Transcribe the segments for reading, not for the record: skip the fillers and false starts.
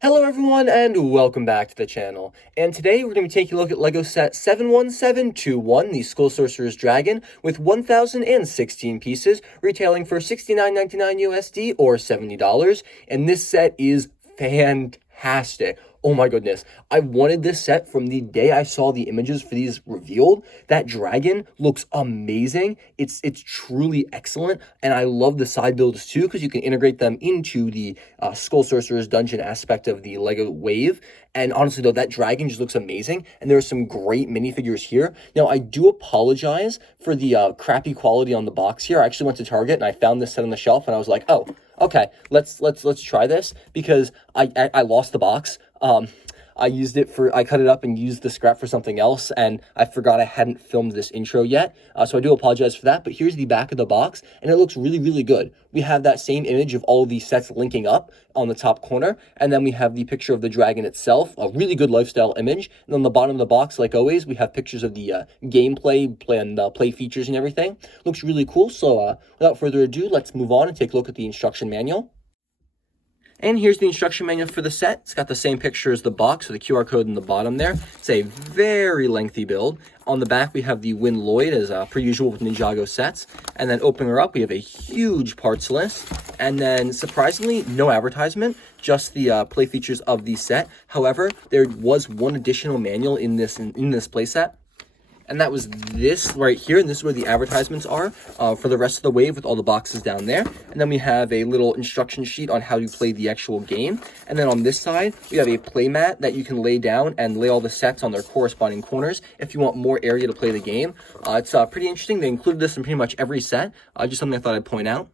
Hello everyone and welcome back to the channel. And today we're going to be taking a look at LEGO set 71721, the Skull Sorcerer's Dragon, with 1,016 pieces, retailing for $69.99 USD or $70. And this set is fantastic. Oh my goodness. I wanted this set from the day I saw the images for these revealed. That dragon looks amazing. It's truly excellent. And I love the side builds too, because you can integrate them into the Skull Sorcerer's Dungeon aspect of the LEGO Wave. And honestly though, that dragon just looks amazing. And there are some great minifigures here. Now, I do apologize for the crappy quality on the box here. I actually went to Target and I found this set on the shelf and I was like, oh, okay, let's try this, because I lost the box. I cut it up and used the scrap for something else, and I forgot I hadn't filmed this intro yet, so I do apologize for that, but here's the back of the box, and it looks really, really good. We have that same image of all of these sets linking up on the top corner, and then we have the picture of the dragon itself, a really good lifestyle image, and on the bottom of the box, like always, we have pictures of the gameplay and play features and everything. Looks really cool, so without further ado, let's move on and take a look at the instruction manual. And here's the instruction manual for the set. It's got the same picture as the box, so the QR code in the bottom there. It's a very lengthy build. On the back, we have the Win Lloyd, as per usual with Ninjago sets. And then opening her up, we have a huge parts list. And then, surprisingly, no advertisement, just the play features of the set. However, there was one additional manual in this playset, and that was this right here, and this is where the advertisements are for the rest of the wave, with all the boxes down there. And then we have a little instruction sheet on how to play the actual game. And then on this side, we have a play mat that you can lay down and lay all the sets on their corresponding corners if you want more area to play the game. It's pretty interesting. They included this in pretty much every set, just something I thought I'd point out.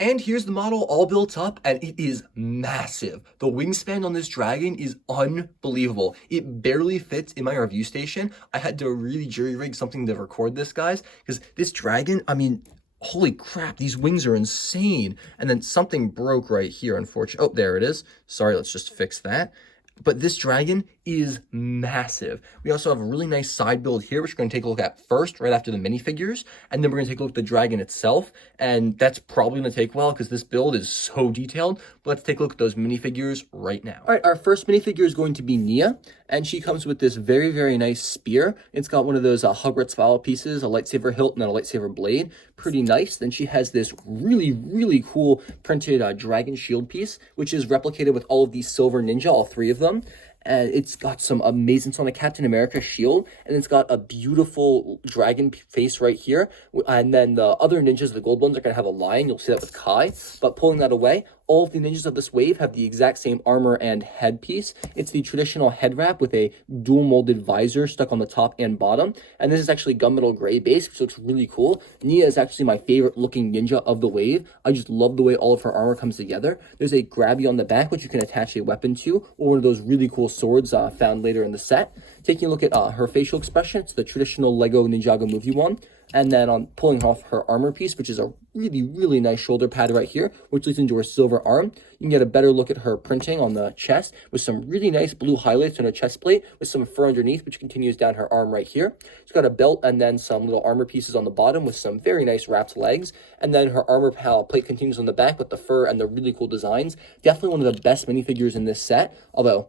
And here's the model all built up, and it is massive. The wingspan on this dragon is unbelievable. It barely fits in my review station. I had to really jury rig something to record this, guys, because this dragon, I mean, holy crap, these wings are insane. And then something broke right here, unfortunately. Oh, there it is. Sorry, let's just fix that. But this dragon is massive. We also have a really nice side build here, which we're going to take a look at first, right after the minifigures. And then we're going to take a look at the dragon itself. And that's probably going to take a while because this build is so detailed. But let's take a look at those minifigures right now. All right, our first minifigure is going to be Nia. And she comes with this very, very nice spear. It's got one of those Hogwarts style pieces, a lightsaber hilt and then a lightsaber blade. Pretty nice. Then she has this really, really cool printed dragon shield piece, which is replicated with all of these silver ninja, all three of them. And it's got some amazing, it's on a Captain America shield, and it's got a beautiful dragon face right here. And then the other ninjas, the gold ones, are going to have a lion. You'll see that with Kai. But pulling that away, all of the ninjas of this wave have the exact same armor and headpiece. It's the traditional head wrap with a dual molded visor stuck on the top and bottom. And this is actually gunmetal gray base, which looks really cool. Nia is actually my favorite looking ninja of the wave. I just love the way all of her armor comes together. There's a grabby on the back, which you can attach a weapon to, or one of those really cool swords found later in the set. Taking a look at her facial expression, it's the traditional Lego Ninjago movie one. And then on pulling off her armor piece, which is a really, really nice shoulder pad right here, which leads into her silver arm. You can get a better look at her printing on the chest with some really nice blue highlights on her chest plate with some fur underneath, which continues down her arm right here. She's got a belt and then some little armor pieces on the bottom with some very nice wrapped legs. And then her armor plate continues on the back with the fur and the really cool designs. Definitely one of the best minifigures in this set, although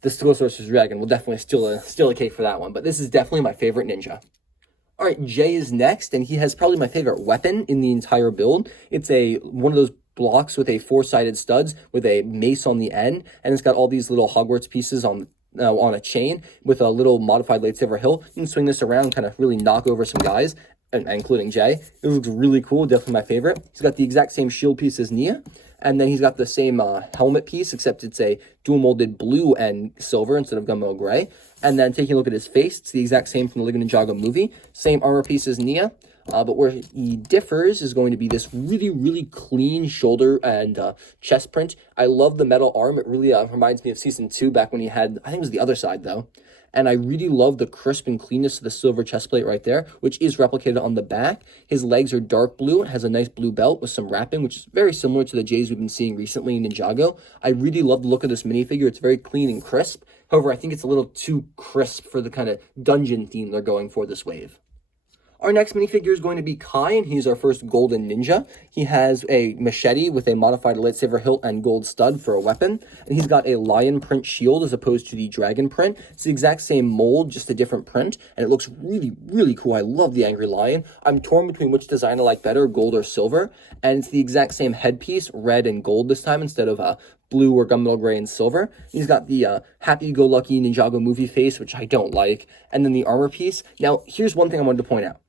the Skull Sorcerer's Dragon will definitely steal a cake for that one. But this is definitely my favorite ninja. All right, Jay is next, and he has probably my favorite weapon in the entire build. It's one of those blocks with a four-sided studs with a mace on the end, and it's got all these little Hogwarts pieces on a chain with a little modified lightsaber hilt. You can swing this around, kind of really knock over some guys, including Jay. It looks really cool, definitely my favorite. He's got the exact same shield piece as Nia. And then he's got the same helmet piece, except it's a dual molded blue and silver instead of gunmetal gray. And then taking a look at his face, it's the exact same from the LEGO Ninjago movie. Same armor piece as Nia. But where he differs is going to be this really, really clean shoulder and chest print. I love the metal arm. It really reminds me of Season 2 back when he had, I think it was the other side though. And I really love the crisp and cleanness of the silver chest plate right there, which is replicated on the back. His legs are dark blue. It has a nice blue belt with some wrapping, which is very similar to the Jays we've been seeing recently in Ninjago. I really love the look of this minifigure. It's very clean and crisp. However, I think it's a little too crisp for the kind of dungeon theme they're going for this wave. Our next minifigure is going to be Kai, and he's our first golden ninja. He has a machete with a modified lightsaber hilt and gold stud for a weapon. And he's got a lion print shield as opposed to the dragon print. It's the exact same mold, just a different print. And it looks really, really cool. I love the angry lion. I'm torn between which design I like better, gold or silver. And it's the exact same headpiece, red and gold this time instead of blue or gunmetal gray and silver. He's got the happy-go-lucky Ninjago movie face, which I don't like. And then the armor piece. Now, here's one thing I wanted to point out.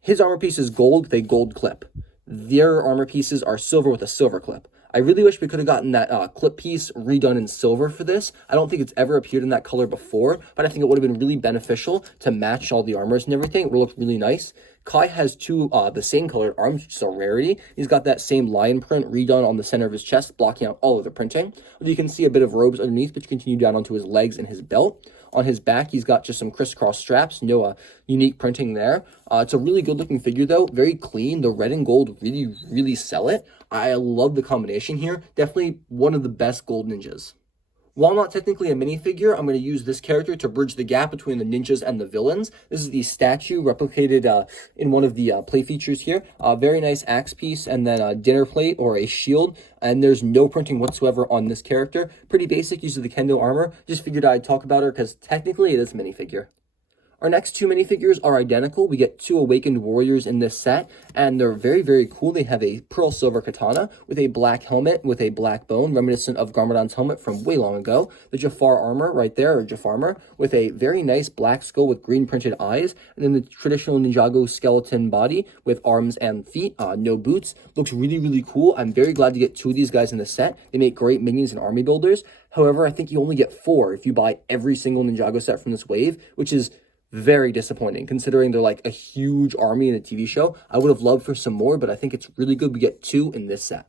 His armor piece is gold with a gold clip. Their armor pieces are silver with a silver clip. I really wish we could have gotten that clip piece redone in silver for this. I don't think it's ever appeared in that color before, but I think it would have been really beneficial to match all the armors and everything. It would look really nice. Kai has two the same colored arms, which is a rarity. He's got that same lion print redone on the center of his chest, blocking out all of the printing. You can see a bit of robes underneath, which continue down onto his legs and his belt. On his back, he's got just some crisscross straps, no unique printing there. It's a really good-looking figure, though. Very clean. The red and gold really, really sell it. I love the combination here. Definitely one of the best gold ninjas. While not technically a minifigure, I'm going to use this character to bridge the gap between the ninjas and the villains. This is the statue replicated in one of the play features here. Very nice axe piece and then a dinner plate or a shield. And there's no printing whatsoever on this character. Pretty basic use of the kendo armor. Just figured I'd talk about her because technically it is a minifigure. Our next two minifigures are identical. We get two Awakened Warriors in this set, and they're very, very cool. They have a pearl silver katana with a black helmet with a black bone, reminiscent of Garmadon's helmet from way long ago. The Jafar armor right there, or Jafar armor, with a very nice black skull with green printed eyes, and then the traditional Ninjago skeleton body with arms and feet, no boots. Looks really, really cool. I'm very glad to get two of these guys in the set. They make great minions and army builders. However, I think you only get four if you buy every single Ninjago set from this wave, which is very disappointing considering they're like a huge army in a TV show. I would have loved for some more, but I think it's really good we get two in this set.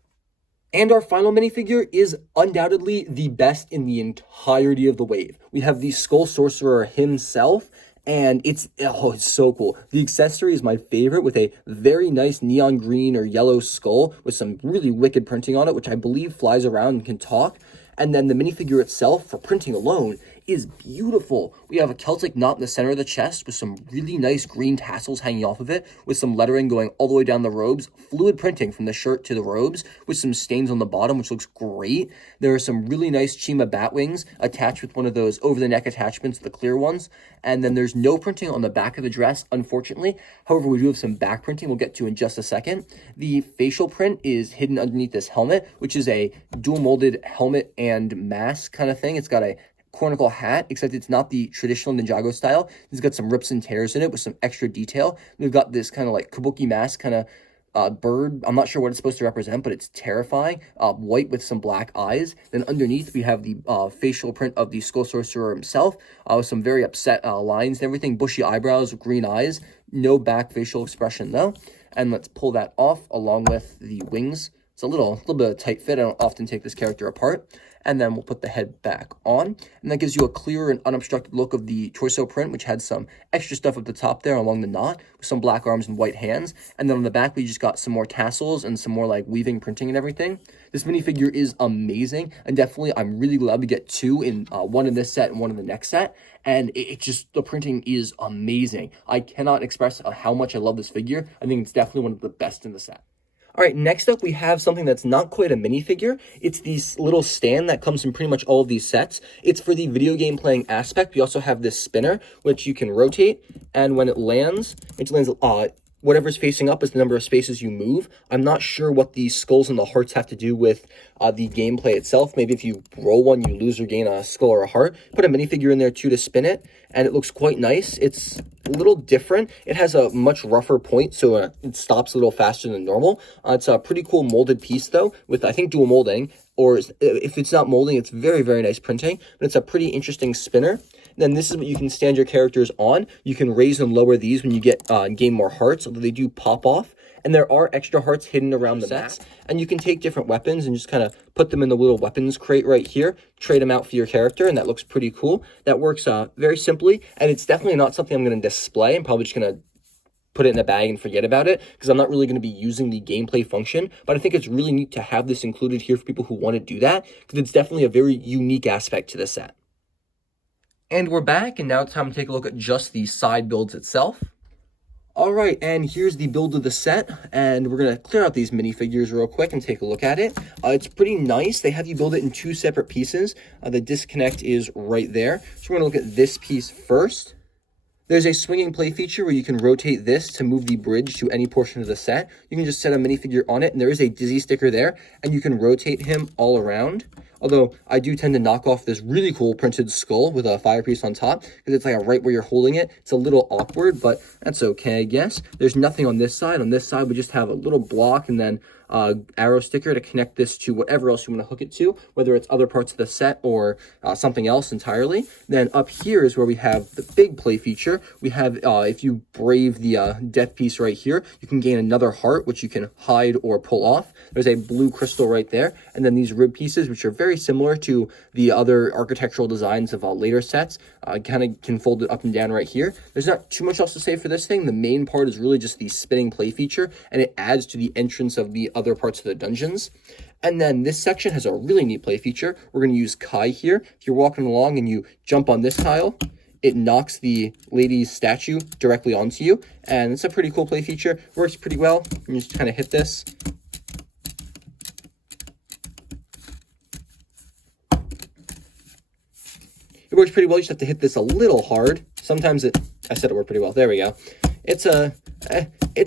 And our final minifigure is undoubtedly the best in the entirety of the wave. We have the Skull Sorcerer himself, and it's so cool. The accessory is my favorite with a very nice neon green or yellow skull with some really wicked printing on it, which I believe flies around and can talk. And then the minifigure itself, for printing alone, is beautiful. We have a Celtic knot in the center of the chest with some really nice green tassels hanging off of it, with some lettering going all the way down the robes, fluid printing from the shirt to the robes, with some stains on the bottom, which looks great. There are some really nice Chima bat wings attached with one of those over-the-neck attachments, the clear ones. And then there's no printing on the back of the dress, unfortunately. However, we do have some back printing we'll get to in just a second. The facial print is hidden underneath this helmet, which is a dual-molded helmet and mask kind of thing. It's got a cornicle hat, except it's not the traditional Ninjago style. It's got some rips and tears in it with some extra detail. We've got this kind of like kabuki mask kind of bird. I'm not sure what it's supposed to represent, but it's terrifying. White with some black eyes. Then underneath we have the facial print of the Skull Sorcerer himself, with some very upset lines and everything. Bushy eyebrows, green eyes. No back facial expression though. And let's pull that off along with the wings. It's a little bit of a tight fit. I don't often take this character apart. And then we'll put the head back on. And that gives you a clear and unobstructed look of the torso print, which had some extra stuff at the top there along the knot, with some black arms and white hands. And then on the back, we just got some more tassels and some more like weaving printing and everything. This minifigure is amazing. And definitely, I'm really glad we get two in one in this set and one in the next set. And it just, the printing is amazing. I cannot express how much I love this figure. I think it's definitely one of the best in the set. All right, next up, we have something that's not quite a minifigure. It's this little stand that comes in pretty much all of these sets. It's for the video game playing aspect. We also have this spinner, which you can rotate, and when it lands, whatever's facing up is the number of spaces you move. I'm not sure what the skulls and the hearts have to do with the gameplay itself. Maybe if you roll one, you lose or gain a skull or a heart. Put a minifigure in there too to spin it, and it looks quite nice. It's a little different. It has a much rougher point, so it stops a little faster than normal. It's a pretty cool molded piece though, with I think dual molding, or if it's not molding, it's very, very nice printing. But it's a pretty interesting spinner. Then this is what you can stand your characters on. You can raise and lower these when you get gain more hearts, although they do pop off. And there are extra hearts hidden around the sets. And you can take different weapons and just kind of put them in the little weapons crate right here. Trade them out for your character, and that looks pretty cool. That works very simply, and it's definitely not something I'm going to display. I'm probably just going to put it in a bag and forget about it, because I'm not really going to be using the gameplay function. But I think it's really neat to have this included here for people who want to do that, because it's definitely a very unique aspect to the set. And we're back, and now it's time to take a look at just the side builds itself. All right, and here's the build of the set, and we're gonna clear out these minifigures real quick and take a look at it. It's pretty nice. They have you build it in 2 separate pieces. The disconnect is right there. So we're gonna look at this piece first. There's a swinging play feature where you can rotate this to move the bridge to any portion of the set. You can just set a minifigure on it, and there is a Dizzy sticker there, and you can rotate him all around. Although I do tend to knock off this really cool printed skull with a fire piece on top, because it's like right where you're holding it. It's a little awkward, but that's okay, I guess. There's nothing on this side. On this side, we just have a little block and then arrow sticker to connect this to whatever else you want to hook it to, whether it's other parts of the set or something else entirely. Then up here is where we have the big play feature. We have, if you brave the death piece right here, you can gain another heart, which you can hide or pull off. There's a blue crystal right there. And then these rib pieces, which are very similar to the other architectural designs of later sets, kind of can fold it up and down right here. There's not too much else to say for this thing. The main part is really just the spinning play feature, and it adds to the entrance of the other parts of the dungeons. And then this section has a really neat play feature. We're going to use Kai here. If you're walking along and you jump on this tile, it knocks the lady's statue directly onto you, and it's a pretty cool play feature. Works pretty well. You just kind of hit this. It works pretty well. You just have to hit this a little hard. Sometimes I said it worked pretty well. There we go. It's a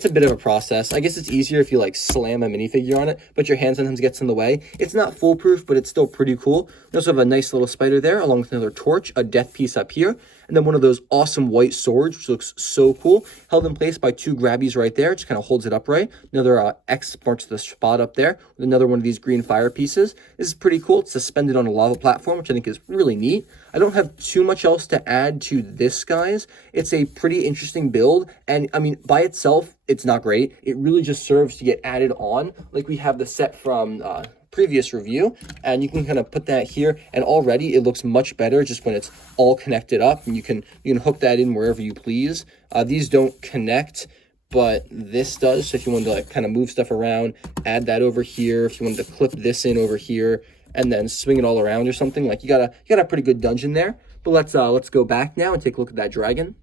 bit of a process. I guess it's easier if you like slam a minifigure on it, but your hand sometimes gets in the way. It's not foolproof, but it's still pretty cool. We also have a nice little spider there, along with another torch, a death piece up here, and then one of those awesome white swords, which looks so cool, held in place by 2 grabbies right there. It just kind of holds it upright. Another X marks the spot up there with another one of these green fire pieces. This is pretty cool. It's suspended on a lava platform, which I think is really neat. I don't have too much else to add to this, guys. It's a pretty interesting build, and I mean, by itself, it's not great. It really just serves to get added on, like we have the set from previous review, and you can kind of put that here, and already it looks much better just when it's all connected up, and you can hook that in wherever you please. These don't connect, but this does. So if you wanted to like kind of move stuff around, add that over here. If you wanted to clip this in over here and then swing it all around or something, like you got a pretty good dungeon there. But let's go back now and take a look at that dragon.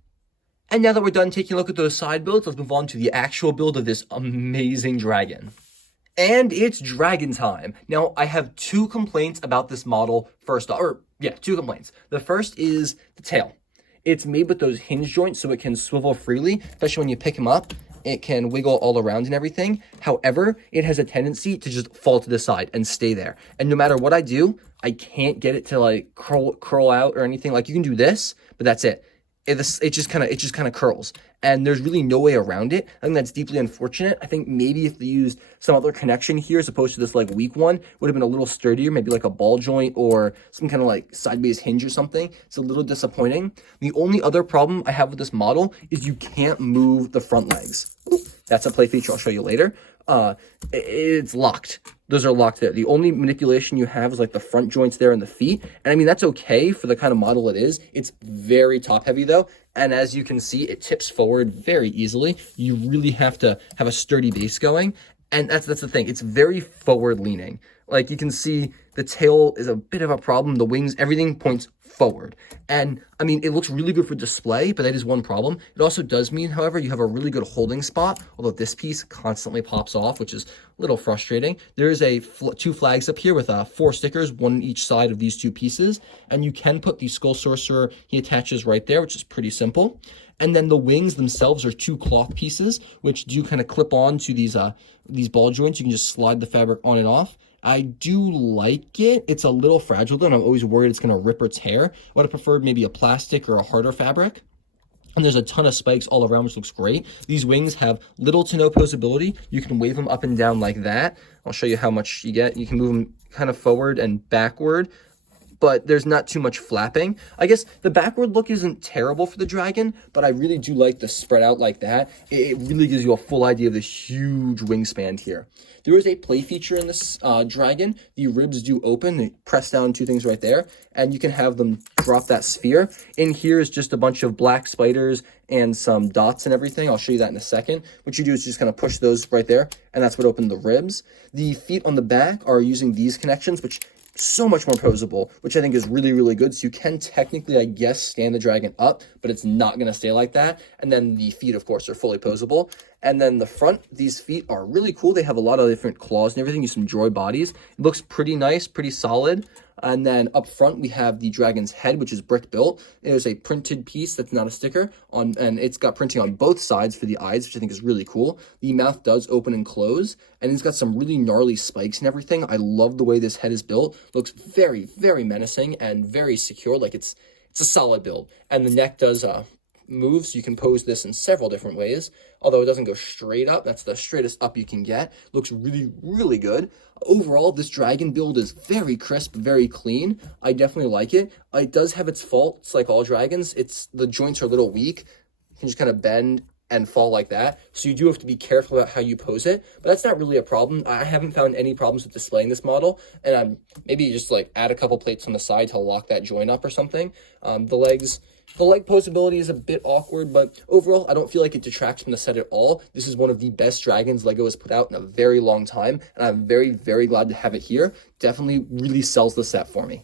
And now that we're done taking a look at those side builds, let's move on to the actual build of this amazing dragon. And it's dragon time. Now, I have 2 complaints about this model first off, 2 complaints. The first is the tail. It's made with those hinge joints so it can swivel freely, especially when you pick him up. It can wiggle all around and everything. However, it has a tendency to just fall to the side and stay there. And no matter what I do, I can't get it to like curl out or anything. Like you can do this, but that's it. It just kind of curls, and there's really no way around it. I think that's deeply unfortunate. I think maybe if they used some other connection here as opposed to this like weak one, would have been a little sturdier, maybe like a ball joint or some kind of like sideways hinge or something. It's a little disappointing. The only other problem I have with this model is you can't move the front legs. That's a play feature I'll show you later. It's locked. Those are locked there. The only manipulation you have is like the front joints there and the feet. And I mean, that's okay for the kind of model it is. It's very top heavy though. And as you can see, it tips forward very easily. You really have to have a sturdy base going. And that's the thing. It's very forward leaning. Like you can see the tail is a bit of a problem. The wings, everything points forward. And I mean, it looks really good for display, but that is one problem. It also does mean, however, you have a really good holding spot, although this piece constantly pops off, which is a little frustrating. There is 2 flags up here with 4 stickers, one on each side of these 2 pieces. And you can put the Skull Sorcerer, he attaches right there, which is pretty simple. And then the wings themselves are 2 cloth pieces, which do kind of clip on to these ball joints. You can just slide the fabric on and off. I do like it. It's a little fragile though, and I'm always worried it's going to rip or tear. I would have preferred maybe a plastic or a harder fabric. And there's a ton of spikes all around, which looks great. These wings have little to no posability. You can wave them up and down like that. I'll show you how much you get. You can move them kind of forward and backward, but there's not too much flapping. I guess the backward look isn't terrible for the dragon, but I really do like the spread out like that. It really gives you a full idea of this huge wingspan here. There is a play feature in this dragon. The ribs do open. They press down 2 things right there, and you can have them drop that sphere. In here is just a bunch of black spiders and some dots and everything. I'll show you that in a second. What you do is just kind of push those right there, and that's what opened the ribs. The feet on the back are using these connections, which so much more posable, which I think is really, really good. So you can technically, I guess, stand the dragon up, but it's not going to stay like that. And then the feet, of course, are fully posable. And then the front, these feet are really cool. They have a lot of different claws and everything. Use some droid bodies. It looks pretty nice, pretty solid. And then up front, we have the dragon's head, which is brick built. There's a printed piece that's not a sticker on, and it's got printing on both sides for the eyes, which I think is really cool. The mouth does open and close, and it's got some really gnarly spikes and everything. I love the way this head is built. Looks very, very menacing and very secure. Like it's a solid build. And the neck does move, so you can pose this in several different ways, although it doesn't go straight up. That's the straightest up you can get. Looks really, really good. Overall, this dragon build is very crisp, very clean. I definitely like it. It does have its faults, like all dragons. The joints are a little weak. You can just kind of bend and fall like that, so you do have to be careful about how you pose it, but that's not really a problem. I haven't found any problems with displaying this model, and maybe just like add a couple plates on the side to lock that joint up or something. The leg posability is a bit awkward, but overall, I don't feel like it detracts from the set at all. This is one of the best dragons LEGO has put out in a very long time, and I'm very, very glad to have it here. Definitely really sells the set for me.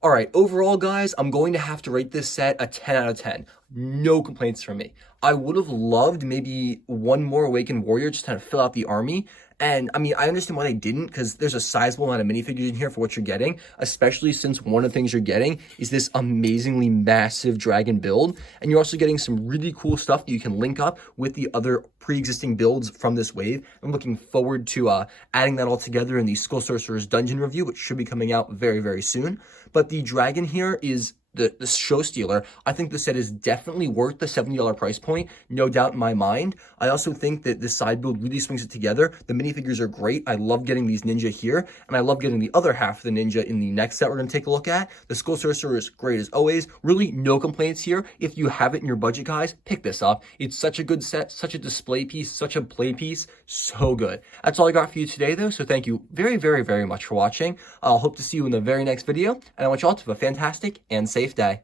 All right, overall, guys, I'm going to have to rate this set a 10 out of 10. No complaints from me. I would have loved maybe one more Awakened Warrior just to kind of fill out the army. And I mean, I understand why they didn't, because there's a sizable amount of minifigures in here for what you're getting, especially since one of the things you're getting is this amazingly massive dragon build. And you're also getting some really cool stuff that you can link up with the other pre-existing builds from this wave. I'm looking forward to adding that all together in the Skull Sorcerer's Dungeon review, which should be coming out very, very soon. But the dragon here is the show stealer. I think the set is definitely worth the $70 price point, no doubt in my mind. I also think that this side build really swings it together. The minifigures are great. I love getting these ninja here, and I love getting the other half of the ninja in the next set we're going to take a look at. The Skull Sorcerer is great as always. Really no complaints here. If you have it in your budget, guys, pick this up. It's such a good set, such a display piece, such a play piece. So good. That's all I got for you today, though, so thank you very, very, very much for watching. I'll hope to see you in the very next video, and I want you all to have a fantastic and safe day.